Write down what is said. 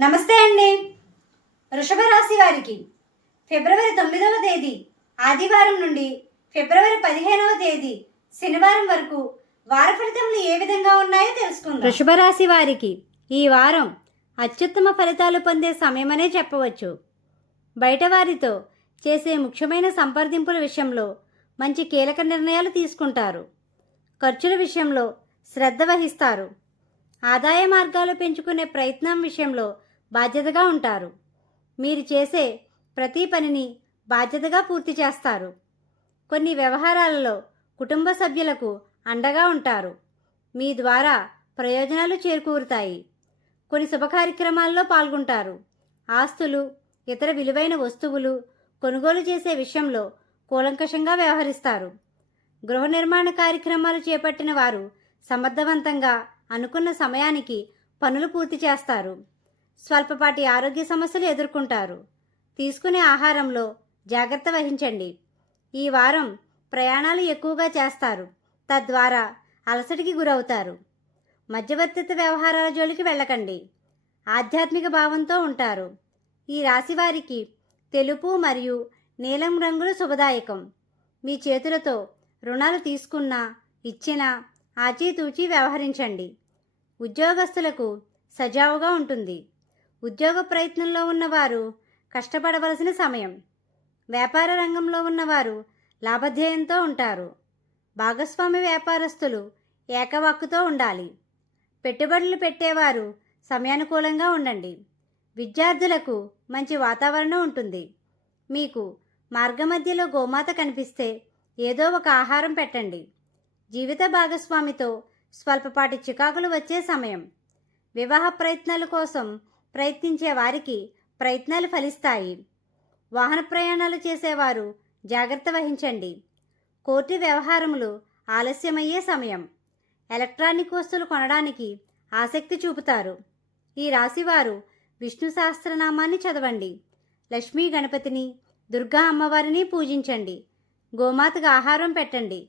నమస్తే అండి. వృషభ రాశి వారికి ఫిబ్రవరి తొమ్మిదవ తేదీ ఆదివారం నుండి ఫిబ్రవరి పదిహేనవ తేదీ శనివారం వరకు వార ఫలితములు ఏ విధంగా ఉన్నాయో తెలుసుకుందాం. వృషభ రాశి వారికి ఈ వారం అత్యుత్తమ ఫలితాలు పొందే సమయమనే చెప్పవచ్చు. బయట వారితో చేసే ముఖ్యమైన సంప్రదింపుల విషయంలో మంచి కీలక నిర్ణయాలు తీసుకుంటారు. ఖర్చుల విషయంలో శ్రద్ధ వహిస్తారు. ఆదాయ మార్గాలు పెంచుకునే ప్రయత్నం విషయంలో బాధ్యతగా ఉంటారు. మీరు చేసే ప్రతి పనిని బాధ్యతగా పూర్తి చేస్తారు. కొన్ని వ్యవహారాలలో కుటుంబ సభ్యులకు అండగా ఉంటారు. మీ ద్వారా ప్రయోజనాలు చేకూరుతాయి. కొన్ని శుభకార్యక్రమాల్లో పాల్గొంటారు. ఆస్తులు ఇతర విలువైన వస్తువులు కొనుగోలు చేసే విషయంలో కూలంకషంగా వ్యవహరిస్తారు. గృహ నిర్మాణ కార్యక్రమాలు చేపట్టిన వారు సమర్థవంతంగా అనుకున్న సమయానికి పనులు పూర్తి చేస్తారు. స్వల్పపాటి ఆరోగ్య సమస్యలు ఎదుర్కొంటారు. తీసుకునే ఆహారంలో జాగ్రత్త వహించండి. ఈ వారం ప్రయాణాలు ఎక్కువగా చేస్తారు. తద్వారా అలసటికి గురవుతారు. మధ్యవర్తిత్వ వ్యవహారాల జోలికి వెళ్ళకండి. ఆధ్యాత్మిక భావంతో ఉంటారు. ఈ రాశి వారికి తెలుపు మరియు నీలం రంగులు శుభదాయకం. మీ చేతులతో రుణాలు తీసుకున్నా ఇచ్చినా ఆచితూచి వ్యవహరించండి. ఉద్యోగస్తులకు సజావుగా ఉంటుంది. ఉద్యోగ ప్రయత్నంలో ఉన్నవారు కష్టపడవలసిన సమయం. వ్యాపార రంగంలో ఉన్నవారు లాభధ్యేయంతో ఉంటారు. భాగస్వామి వ్యాపారస్తులు ఏకవాక్కుతో ఉండాలి. పెట్టుబడులు పెట్టేవారు సమయానుకూలంగా ఉండండి. విద్యార్థులకు మంచి వాతావరణం ఉంటుంది. మీకు మార్గమధ్యలో గోమాత కనిపిస్తే ఏదో ఒక ఆహారం పెట్టండి. జీవిత భాగస్వామితో స్వల్పపాటి చికాకులు వచ్చే సమయం. వివాహ ప్రయత్నాల కోసం ప్రయత్నించే వారికి ప్రయత్నాలు ఫలిస్తాయి. వాహన ప్రయాణాలు చేసేవారు జాగ్రత్త వహించండి. కోర్టు వ్యవహారములు ఆలస్యమయ్యే సమయం. ఎలక్ట్రానిక్ వస్తువులు కొనడానికి ఆసక్తి చూపుతారు. ఈ రాశివారు విష్ణు సహస్రనామాన్ని చదవండి. లక్ష్మీ గణపతిని దుర్గా అమ్మవారిని పూజించండి. గోమాతకు ఆహారం పెట్టండి.